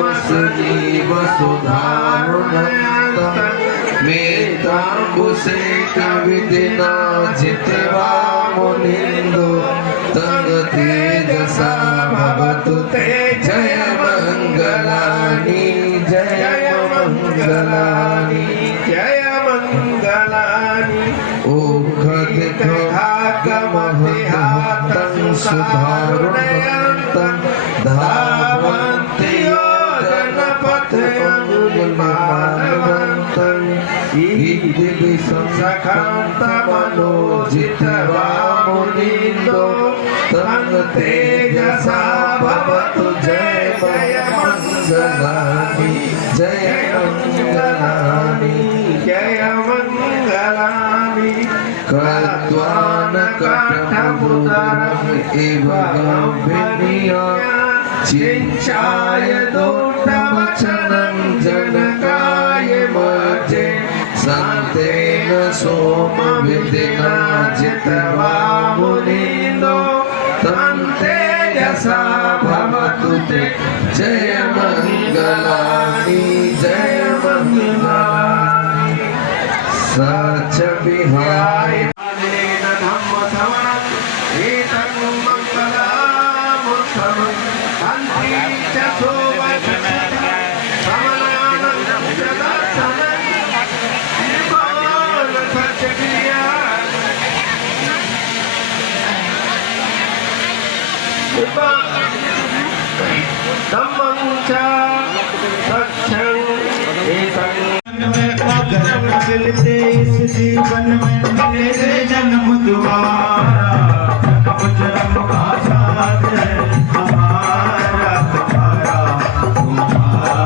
वसुनी वसुधारुणन्तं मेताम्बुशेखविधिना जित्वा मुनिन्दो तं तेजसा भवतु ते जय मंगलानि जय मंगलानि जय मंगलानि ओखदिघागमहतं सुधारुणन्तं धावन्ति योजनपथयङ्गुलिमालवन्तं ईदिविसंसखान्तमनोजित्वा मुनिन्दो तं तेजसा भवतु जय मंगलानि जय मंगलानि जय मंगलानि कट्वानकटमुदरम् इव गम्भीर्या चिञ्चाय दोट्टवचनं जनकाय मज्जे सन्तेन सोमविधिना जित्वा मुनिन्दो तं तेजसा भवतु ते जय मंगलानि जय मंगलानि सच विहाय इस जीवन में मेरे जन्म दुआरा जन्म का साथ है हमारा तुम्हारा तुम्हारा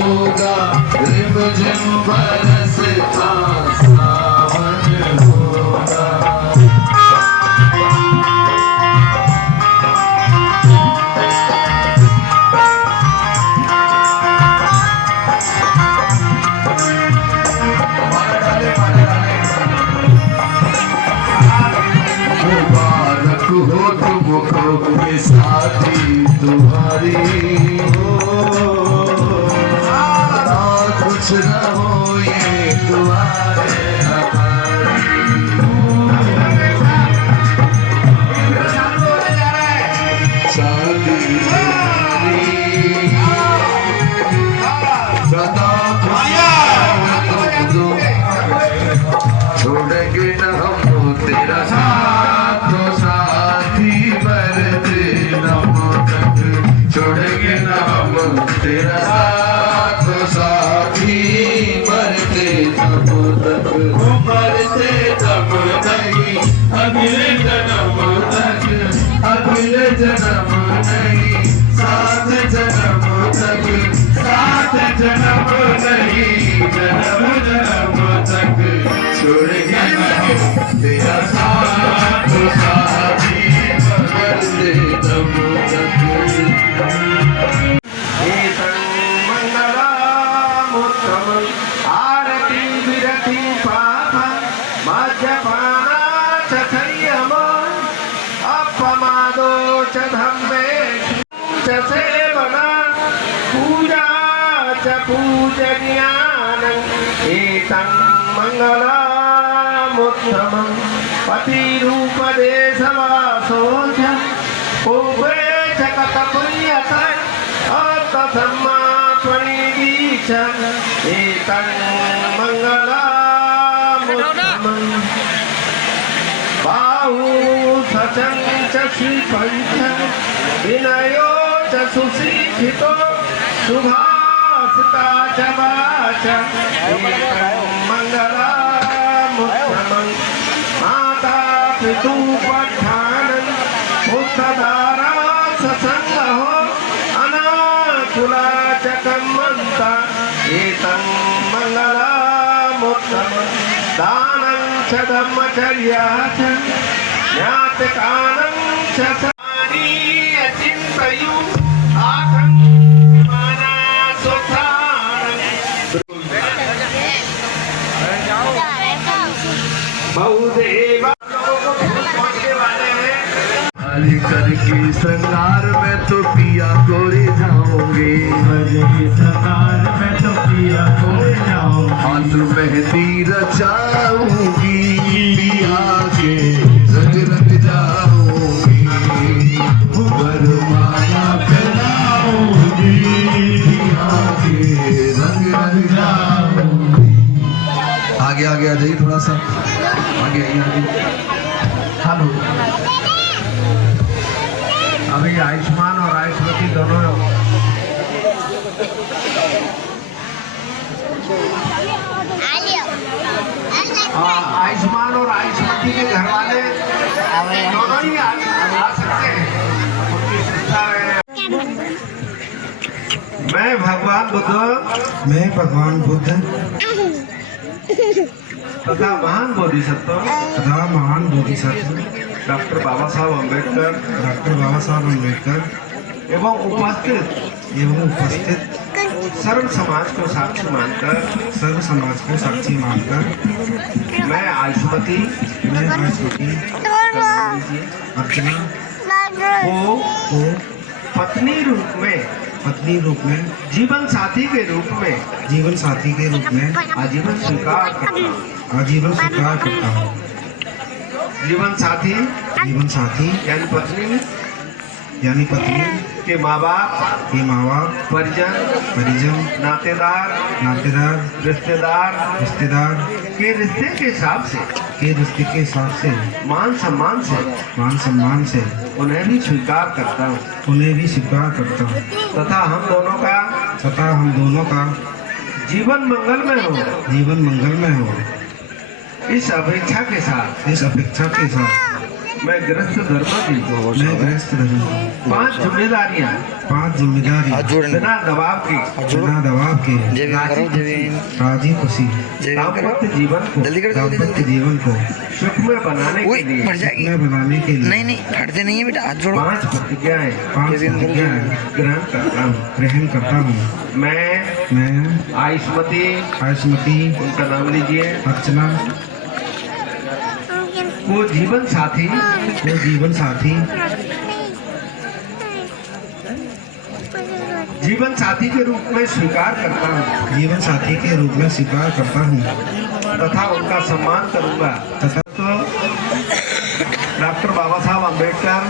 होगा रिमझिम बरसता सावन होगा मुबारक हो तुमको ये साथी तुम्हारी कुछ न हो ये तुम्हारे शादी सदा छोड़ेंगे न हम तेरा साथ तो साथी बरते नम तक छोड़ेंगे न हम तेरा साथ तो साथी मरते तब तक मरते तब नहीं अगले जन्म तक अगले जन्म नहीं साथ जन्म तक साथ जन्म नहीं जन्म जन्म तक छोड़ेंगे न हम तेरा साथ तो साथी मरते तब तक आरती विरति पाप मद्यपाना च संयम अपमादो च धम्मे च सेवना पूजा च पूजनीयानं एतं मंगलमुत्तमं पतिरूपदेशवासो च पूर्वे च कथपुण्यत अतधम्मा एतं मंगलमुत्तमं बाहु सचं च श्रीपंच विनयो च सुशिक्षितो सुभाषिता च वाच मंगलामुत्तमं माता पितु पठानं उत्तदारा ससंगो अनाकुला च कम्मन्ता एतं मंगलामुत्तमं दानं च धर्मचर्या च ज्ञातकानं च सारी अचिन्तयु आखं मानसोत्थानं बहुदेवा लोगों को फूल पहुंचने वाले हैं। हरि करके श्रृंगार में तो पिया कोरे जाओगे, हरे सरकार में तो पिया खोए जाऊं, हाथ मेहंदी रचाऊंगी, पिया के रंग रंग जाऊंगी, वरमाला पहनाऊंगी, पिया के रंग रंग जाऊंगी। आगे आगे आ जाइए, थोड़ा सा आगे आइए आगे। हेलो, अभी आयुष्मान और आयुष्मती दोनों आयुष्मान और आयुष्मती के घर वाले दोनों ही आ सकते हैं। उनकी शिक्षा है। मैं भगवान बुद्ध मैं भगवान बुद्ध तथा महान बोधिसत्व तथा महान बोधिसत्व डॉक्टर बाबा साहब अम्बेडकर डॉक्टर बाबा साहब अम्बेडकर एवं उपस्थित सर्व समाज को साक्षी मानकर सर्व समाज को साक्षी मानकर मैं आयुष्मती मैं आयुष्मती अर्चना को पत्नी रूप में जीवन साथी के रूप में जीवन साथी के रूप में आजीवन स्वीकार करता हूँ। आजीवन स्वीकार करता हूँ। जीवन साथी जीवन साथी यानी पत्नी के माँ बाप परिजन नातेदार रिश्तेदार के रिश्ते के हिसाब से मान सम्मान से उन्हें भी स्वीकार करता हूँ तथा हम दोनों का जीवन मंगल में हो इस अपेक्षा के साथ मैं गृहस्थ धर्म की 5 जिम्मेदारियाँ बिना दबाव के राजी खुशी दाम्पत्य जीवन को सुख में बनाने के लिए नहीं हटते नहीं है बेटा, हाथ जोड़ो। 5 प्रतिज्ञाएं ग्रहण करता हूँ। मैं आयुष्मती उनका नाम लीजिए अर्चना को जीवन साथी के रूप में स्वीकार करता हूँ तथा उनका सम्मान करूंगा तथा तो डॉक्टर बाबा साहब अम्बेडकर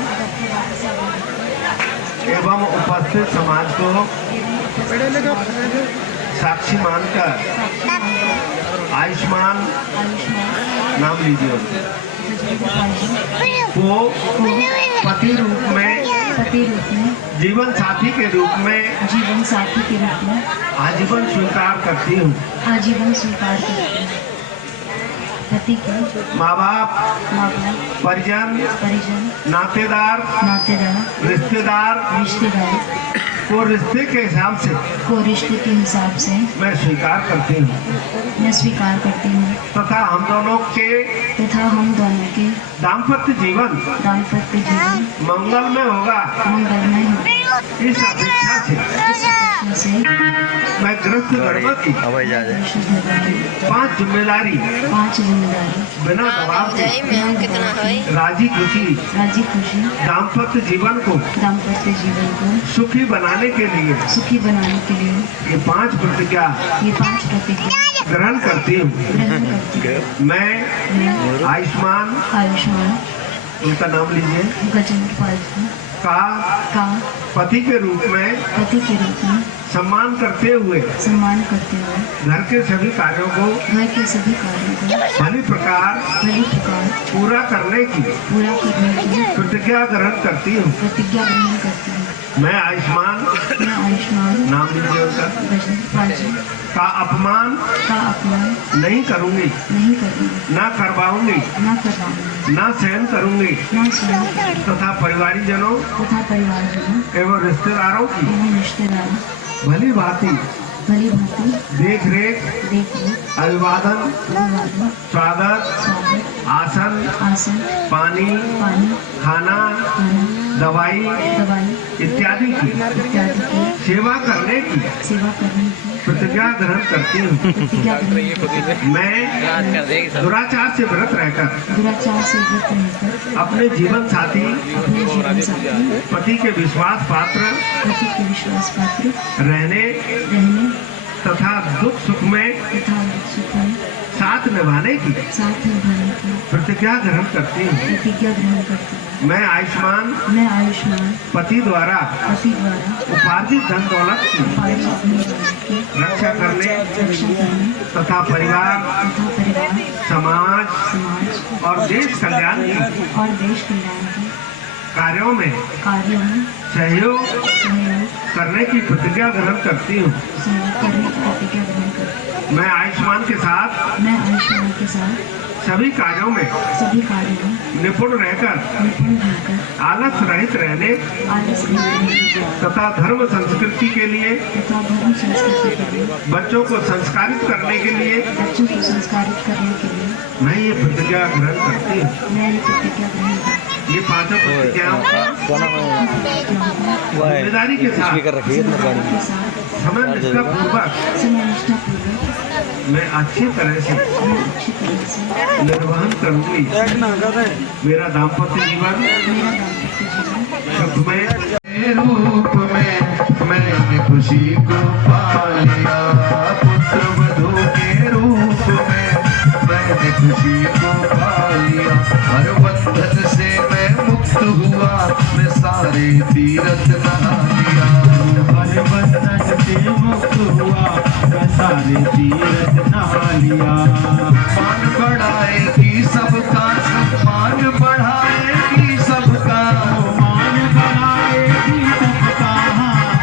एवं उपस्थित समाज को साक्षी मानकर आयुष्मान नाम लीजिए को पति रूप में जीवन साथी के रूप में आजीवन स्वीकार करती हूँ। पति के माँ बाप परिजन नातेदार रिश्तेदार को रिश्ते के हिसाब से मैं स्वीकार करती हूँ तथा हम दोनों के दाम्पत्य जीवन मंगल में होगा इस अपेक्षा से मैं गृहस्थ धर्म की 5 जिम्मेदारी बिना दबाव के राजी खुशी दाम्पत्य जीवन को सुखी बनाने के लिए ये 5 प्रतिज्ञा ग्रहण करती हूँ। मैं आयुष्मान उनका नाम लीजिए गजेंद्र पाल का पति के रूप में सम्मान करते हुए सम्मान करते हुए घर के सभी कार्यों को घर के सभी कार्यों को भली प्रकार भली प्रकार पूरा करने की पूरा करने की प्रतिज्ञा ग्रहण करती हूँ। प्रतिज्ञा ग्रहण करती हूँ। मैं आयुष्मान मैं आयुष्मान नाम लीजिए उनका बाजी का अपमान का अपमान नहीं करूंगी, नहीं करूँगी, ना करवाऊंगी, न करवाऊंगी, ना सहन करूंगी न सहन तथा परिवारीजनों तथा परिवारजनों एवं रिश्तेदारों की एवं रिश्तेदारों भली भांति भली भांति देख रेख, देख रेख अभिवादन, अभिवादन स्वागत, स्वागत आसन, आसन पानी, पानी खाना, खाना दवाई दवाई इत्यादि की इत्यादि की सेवा करने की सेवा करने की प्रतिज्ञा ग्रहण करती हूँ। प्रतिज्ञा ग्रहण करती हूँ। मैं दुराचार से व्रत रहकर दुराचार से व्रत रहकर अपने जीवन साथी अपने जीवन साथी पति के विश्वास पात्र पति के विश्वास पात्र रहने रहने तथा दुख सुख में तथा सुख में साथ निभाने की साथ निभाने की प्रतिज्ञा ग्रहण करती हूँ। प्रतिज्ञा ग्रहण करती हूँ। मैं आयुष्मान मैं आयुष्मान पति द्वारा पति द्वारा उपार्जित धन दौलत की उपार्जित धन दौलत की रक्षा करने रक्षा करने तथा परिवार, तथा परिवार समाज समाज और देश कल्याण की और देश कल्याण के कार्यों में कार्यों में सहयोग सहयोग करने की प्रतिज्ञा ग्रहण करती हूँ। सहयोग करने की प्रतिज्ञा ग्रहण करती हूँ। मैं आयुष्मान के साथ मैं आयुष्मान के साथ सभी कार्यों में सभी कार्यों में निपुण रहकर निपुण रहकर आलस रहित रहने आलस नहीं तथा धर्म संस्कृति के लिए तथा धर्म संस्कृति के लिए बच्चों को संस्कारित करने के लिए बच्चों को संस्कारित करने के लिए मैं ये प्रतिज्ञा ग्रहण करती हूँ। मैं ये प्रतिज्ञा ग्रहण करती ये पांचों प्रतिज्ञाओं जिम्मेदारी के साथ हूँ। के साथ समय निष्ठा पूर्वक समय निष्ठा पूर्वक मैं अच्छी तरह से मैं अच्छी तरह से निर्वहन करूंगी। मेरा दाम्पत्य जीवन मेरा दाम्पत्य जीवन सुखमय रूप में मैंने खुशी को पा लिया। पुत्र वधू के रूप में मैंने खुशी को पा लिया। हर बंधन से मैं मुक्त हुआ, मैं सारे तीरथ नहा लिया। हर बंधन से मुक्त हुआ, मैं सारे तीरथ नहा लिया। मान बढ़ाएगी सबका, सम्मान बढ़ाएगी सबका। मान बढ़ाएगी सबका,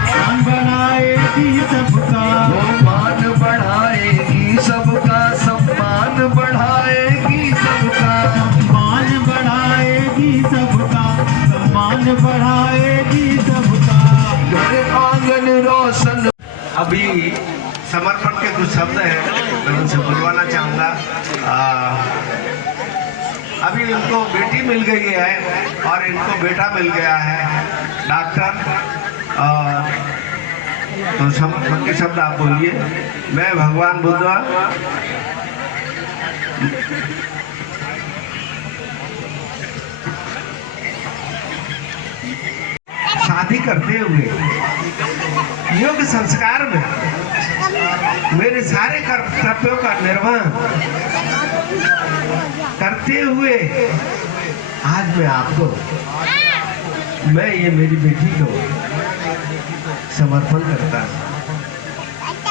मान बढ़ाएगी सबका। वो मान बढ़ाएगी सबका, सम्मान बढ़ाएगी सबका। मान बढ़ाएगी सबका, सम्मान बढ़ाएगी सबका। घर आंगन रोशन। अभी समर्पण के कुछ शब्द हैं, मैं उनसे बुलवाना चाहूँगा। अभी इनको बेटी मिल गई है और इनको बेटा मिल गया है डॉक्टर। तो समर्पण के शब्द आप बोलिए। मैं भगवान बुद्ध शादी करते हुए योग संस्कार में मेरे सारे कर्तव्यों का निर्वहन करते हुए आज मैं आपको, मैं ये मेरी बेटी को समर्पण करता हूँ।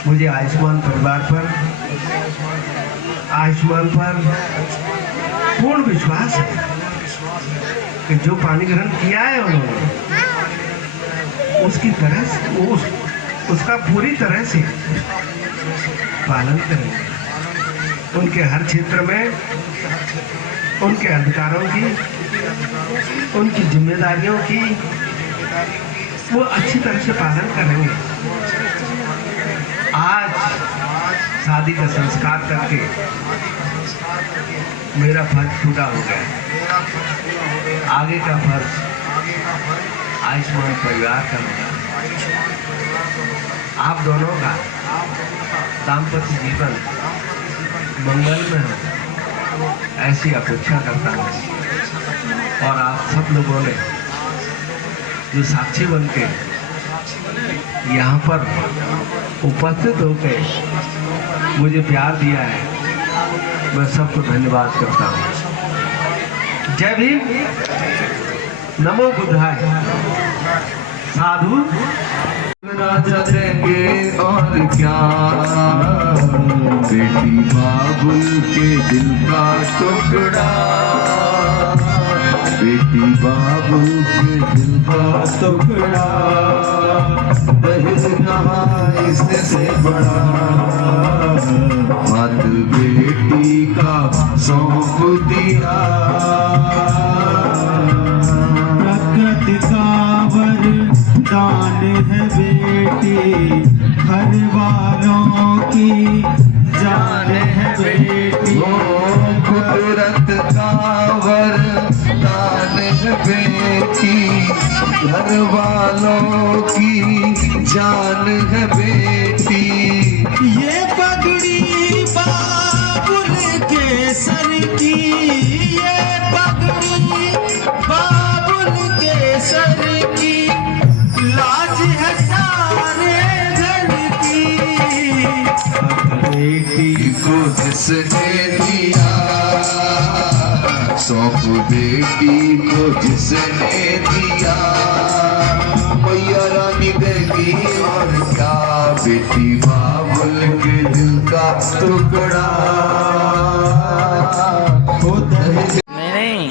मुझे आयुष्मान परिवार पर, आयुष्मान पर पूर्ण विश्वास है कि जो पानी ग्रहण किया है उन्होंने उसकी तरह से उसका पूरी तरह से पालन करेंगे। उनके हर क्षेत्र में उनके अधिकारों की, उनकी जिम्मेदारियों की वो अच्छी तरह से पालन करेंगे। आज शादी का संस्कार करके मेरा फर्ज पूरा हो गया। आगे का फर्ज आयुष्मान परिवार का होगा। आप दोनों का दाम्पत्य जीवन मंगलमय हो, ऐसी अपेक्षा करता हूँ। और आप सब लोगों ने जो साक्षी बन के यहाँ पर उपस्थित होकर मुझे प्यार दिया है, मैं सबको धन्यवाद करता हूँ। जय भीम, नमो बुद्धाय। साधु। राजा देंगे और क्या, बेटी बाबुल के दिल का टुकड़ा, बेटी बाबुल के दिल का टुकड़ा, दहेज कहाँ इससे बड़ा, हाथ बेटी का सौंप दिया। प्रकृति का वरदान है बेटी, घर वालों की जान है बेटी। ओ कुदरत का वरदान है बेटी, घर वालों की जान है बेटी। ये पगड़ी बाबुल के सर की, ये पगड़ी बाबुल के सर की, लाज है सारे घर की। बेटी को जिसने दिया, सौंप बेटी को जिसने दिया, मैया रानी देगी और क्या, बेटी बाबुल के दिल का टुकड़ा। नहीं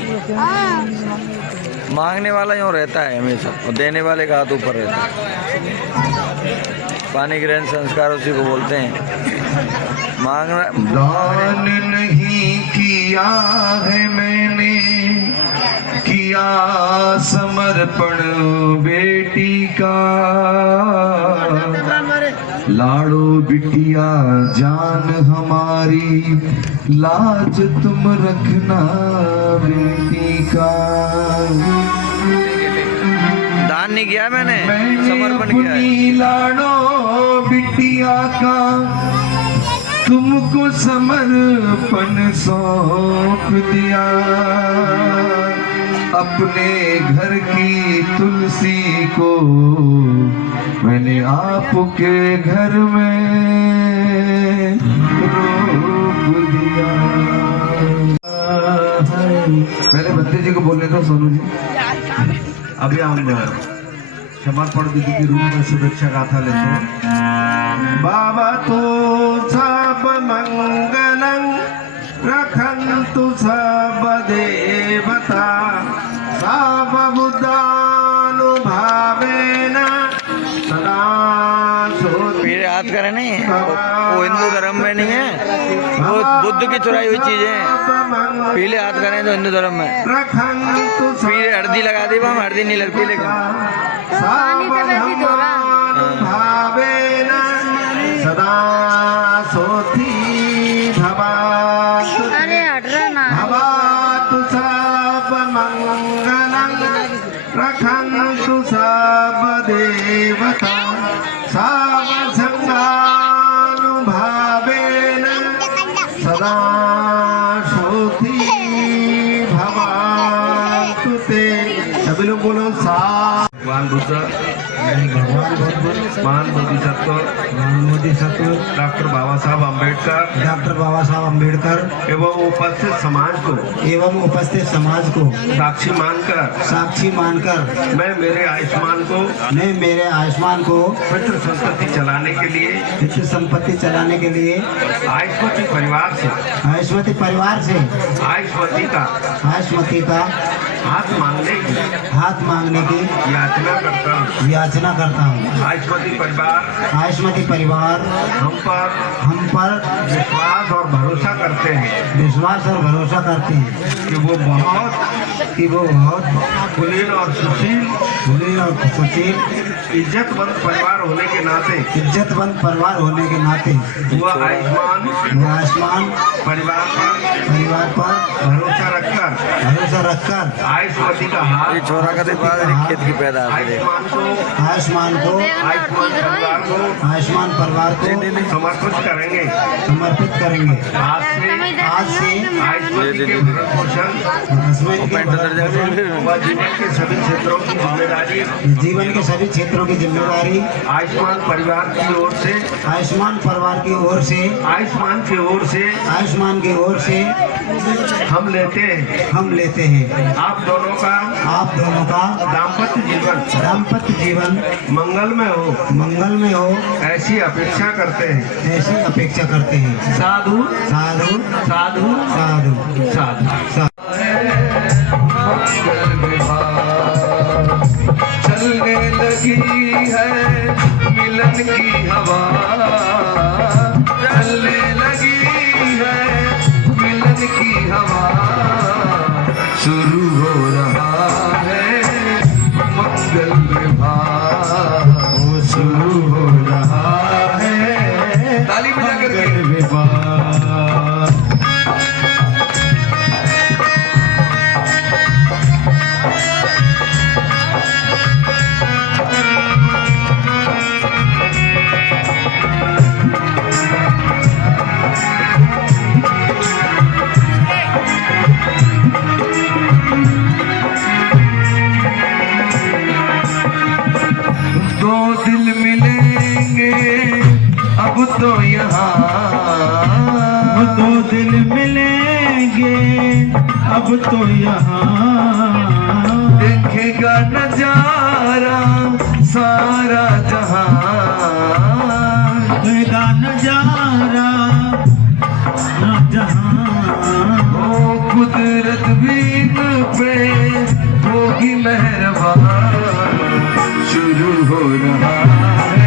मांगने वाला यूँ रहता है हमेशा और देने वाले का हाथ ऊपर रहता है। पानी ग्रहण संस्कार उसी को बोलते हैं। मांगना दान नहीं किया है मैंने, किया समर्पण बेटी का, लाड़ो बिटिया जान हमारी, लाज तुम रखना बेटी का। दान नहीं किया मैंने, समर्पण किया है। अपनी लाड़ो बिटिया का तुमको समर्पण सौंप दिया, अपने घर की तुलसी को मैंने आपके घर में रोप दिया। पहले भत्ते जी को बोलने दो सोनू जी। अभी हम समर्पण विधि के रूप में शुभेच्छा गाथा लेते हैं। बाबा तो सब मंगलं रखन्तु सब देवता, सब बुद्धानुभावेन सदा पीले हाथ करे नहीं, वो हिंदू धर्म में नहीं है, वो बुद्ध की चुराई हुई चीजें हैं। पीले हाथ करें तो हिंदू धर्म में रखन्तु पीले हल्दी लगा दी, वहाँ हल्दी नहीं लगती लेकिन भावेन सदा सोती भवातु भवातु सब मंगलं रखन्तु सब देवता, सब संगानुभावेन सदा सोती भवातु ते। सभी लोग बोलो सा। भगवान बुद्ध, भगवान बुद्ध, महान बोधिसत्व डॉक्टर बाबा साहब अम्बेडकर एवं उपस्थित समाज को साक्षी मानकर मैं मेरे आयुष्मान को पितृ संपत्ति चलाने के लिए आयुष्मती परिवार से आयुष्मती का हाथ मांगने की याचना करता हूँ। आयुष्मती परिवार हम पर विश्वास और भरोसा करते हैं कि वो बहुत कुलीन और सुशील इज्जतमंद परिवार होने के नाते वो आयुष्मान परिवार पर भरोसा रखकर आयुष्मती का हाथ छोरा का खेत की पैदा आयुष्मान परिवार को समर्पित करेंगे। आज से आयुष्मती के जीवन के सभी क्षेत्रों की जिम्मेदारी आयुष्मान परिवार की ओर से हम लेते हैं। आप दोनों का दाम्पत्य जीवन मंगलमय हो ऐसी अपेक्षा करते हैं साधु साधु साधु साधु साधु चलने लगी है मिलन की हवा, चलने लगी है मिलन की हवा, शुरू हो रहा है मंगल विवाह, शुरू हो रहा है। ताली बजा करके दो दिल मिलेंगे अब तो यहाँ, दो दिल मिलेंगे अब तो यहाँ, देखेगा नजारा सारा जहां, देगा नजारा जहाँ। ओ कुदरत भी इन पे होगी मेहरबान, शुरू हो रहा है